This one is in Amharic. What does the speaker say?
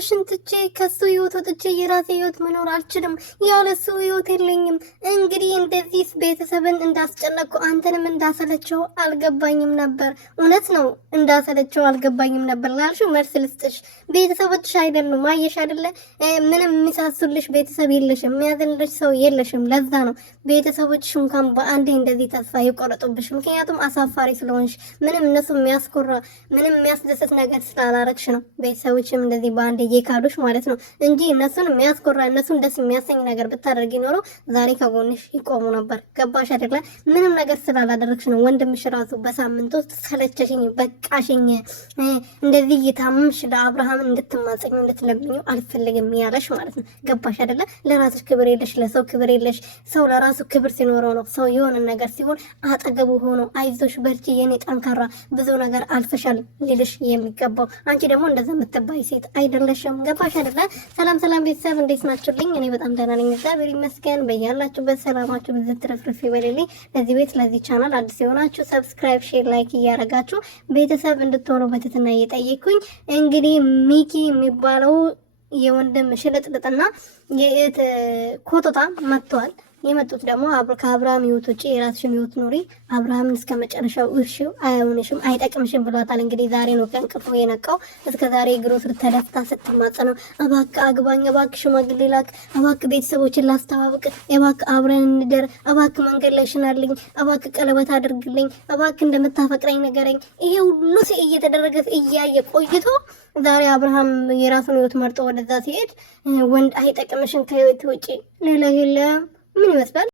አብርሽን ትቼ ከሱ ህይወት ወጥቼ የራሴ ህይወት መኖር አልችልም። ያለሱ ህይወት የለኝም። እንግዲህ እንደዚህ ቤተሰብን እንዳስጨነቅኩ አንተንም እንዳሰለቸው አልገባኝም ነበር። እውነት ነው እንዳሰለቸው አልገባኝም ነበር ላልሽው መልስ ልስጥሽ። ቤተሰቦችሽ አይደሉም። አየሽ አይደለ? ምንም የሚሳሱልሽ ቤተሰብ የለሽም። የሚያዝንልሽ ሰው የለሽም። ለዛ ነው ቤተሰቦችሽ እንኳን በአንዴ እንደዚህ ተስፋ ይቆረጡብሽ። ምክንያቱም አሳፋሪ ስለሆንሽ ምንም እነሱ የሚያስኮራ ምንም የሚያስደስት ነገር ስላላረግሽ ነው ቤተሰቦችም እንደዚህ በአንዴ እየካዱሽ ማለት ነው እንጂ እነሱን የሚያስኮራ እነሱን ደስ የሚያሰኝ ነገር ብታደርጊ ኖሮ ዛሬ ከጎንሽ ይቆሙ ነበር። ገባሽ አይደለ? ምንም ነገር ስላላደረግሽ ነው። ወንድምሽ ራሱ በሳምንት ውስጥ ሰለቸሽኝ፣ በቃሽኝ፣ እንደዚህ እየታመምሽ ለአብርሃም እንድትማጸኝ እንድትለምኙ አልፈልግም ያለሽ ማለት ነው። ገባሽ አይደለ? ለራስሽ ክብር የለሽ፣ ለሰው ክብር የለሽ። ሰው ለራሱ ክብር ሲኖረው ነው ሰው የሆነ ነገር ሲሆን አጠገቡ ሆኖ አይዞሽ በርቺ የኔ ጠንካራ ብዙ ነገር አልፈሻል ሊልሽ የሚገባው። አንቺ ደግሞ እንደዛ የምትባይ ሴት አይደለሽም። ገባሽ አይደለ? ሰላም ሰላም ቤተሰብ እንዴት ናችሁልኝ? እኔ በጣም ደህና ነኝ፣ እግዚአብሔር ይመስገን። በያላችሁበት ሰላማችሁ ብዙ ትረፍርፍ ይበልልኝ። ለዚህ ቤት ለዚህ ቻናል አዲስ የሆናችሁ ሰብስክራይብ፣ ሼር፣ ላይክ እያደረጋችሁ ቤተሰብ እንድትሆኑ በትህትና እየጠየኩኝ እንግዲህ ሚኪ የሚባለው የወንድም ሽልጥልጥና የእህት ኮቶታ መጥቷል። የመጡት ደግሞ ከአብርሃም ህይወት ውጭ የራስሽን ህይወት ኑሪ፣ አብርሃምን እስከ መጨረሻው እርሺው፣ አይሆንሽም፣ አይጠቅምሽም ብሏታል። እንግዲህ ዛሬ ነው ከእንቅልፉ የነቃው። እስከ ዛሬ እግሩ ስር ተደፍታ ስትማጸነው እባክህ አግባኝ፣ እባክህ ሽማግሌ ላክ፣ እባክህ ቤተሰቦችን ላስተዋውቅ፣ እባክህ አብረን እንደር፣ እባክህ መንገድ ላይ ሽናልኝ፣ እባክህ ቀለበት አድርግልኝ፣ እባክህ እንደምታፈቅረኝ ንገረኝ። ይሄ ሁሉ እየተደረገ እያየ ቆይቶ ዛሬ አብርሃም የራሱን ህይወት መርጦ ወደዛ ሲሄድ ወንድ አይጠቅምሽም ከህይወት ውጭ ሌላ የለም ምን ይመስላል?